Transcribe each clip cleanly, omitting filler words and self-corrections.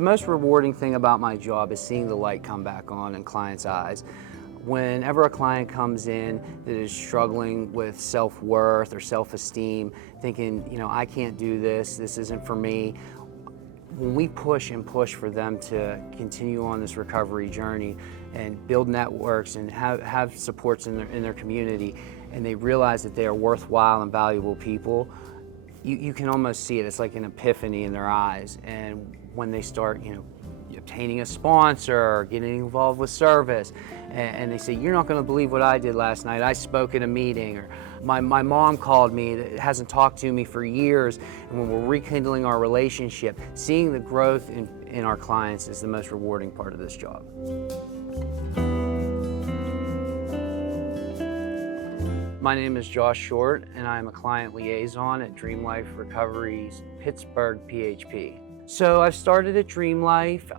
The most rewarding thing about my job is seeing the light come back on in clients' eyes. Whenever a client comes in that is struggling with self-worth or self-esteem, thinking, I can't do this, this isn't for me, when we push and push for them to continue on this recovery journey and build networks and have supports in their community, and they realize that they are worthwhile and valuable people, you can almost see it. It's like an epiphany in their eyes. And when they start, obtaining a sponsor or getting involved with service, and they say, "You're not going to believe what I did last night. I spoke at a meeting," or my mom called me that hasn't talked to me for years, and when we're rekindling our relationship, seeing the growth in our clients is the most rewarding part of this job. My name is Josh Short, and I'm a client liaison at DreamLife Recovery Pittsburgh, PHP. So I've started at DreamLife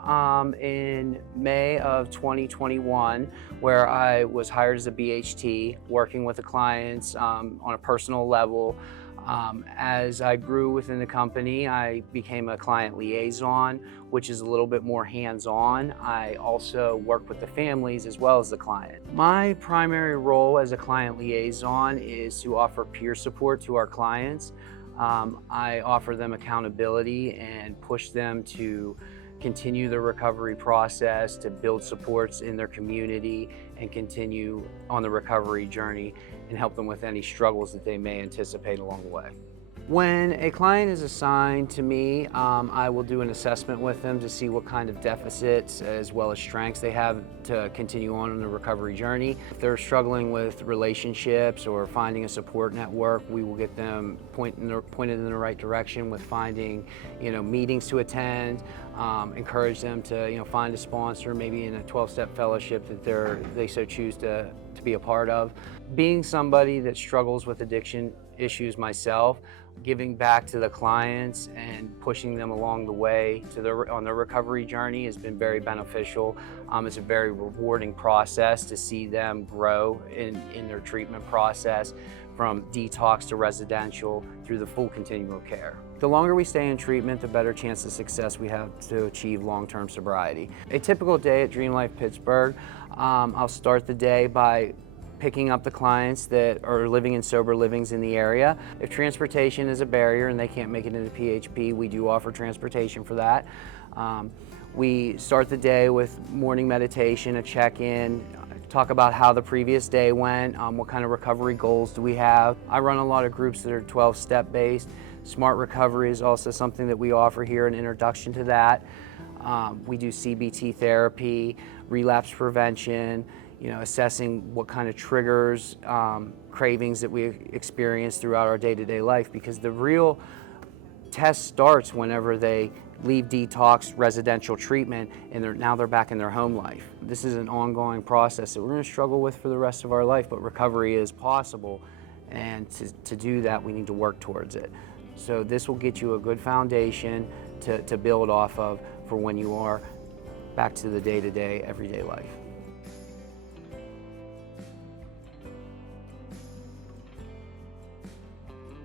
in May of 2021, where I was hired as a BHT, working with the clients on a personal level. As I grew within the company, I became a client liaison, which is a little bit more hands-on. I also work with the families as well as the client. My primary role as a client liaison is to offer peer support to our clients. I offer them accountability and push them to continue the recovery process, to build supports in their community and continue on the recovery journey and help them with any struggles that they may anticipate along the way. When a client is assigned to me, I will do an assessment with them to see what kind of deficits as well as strengths they have to continue on the recovery journey. If they're struggling with relationships or finding a support network, we will get them pointed in the right direction with finding, meetings to attend, encourage them to, find a sponsor, maybe in a 12-step fellowship that they so choose to be a part of. Being somebody that struggles with addiction issues myself, giving back to the clients and pushing them along the way on their recovery journey has been very beneficial. It's a very rewarding process to see them grow in their treatment process from detox to residential through the full continuum of care. The longer we stay in treatment, the better chance of success we have to achieve long-term sobriety. A typical day at DreamLife Pittsburgh, I'll start the day by picking up the clients that are living in sober livings in the area. If transportation is a barrier and they can't make it into PHP, we do offer transportation for that. We start the day with morning meditation, a check-in, talk about how the previous day went, what kind of recovery goals do we have. I run a lot of groups that are 12-step based. Smart recovery is also something that we offer here, an introduction to that. We do CBT therapy, relapse prevention, assessing what kind of triggers, cravings that we experience throughout our day-to-day life, because the real test starts whenever they leave detox residential treatment and now they're back in their home life. This is an ongoing process that we're going to struggle with for the rest of our life, but recovery is possible, and to do that we need to work towards it. So this will get you a good foundation to build off of for when you are back to the day-to-day, everyday life.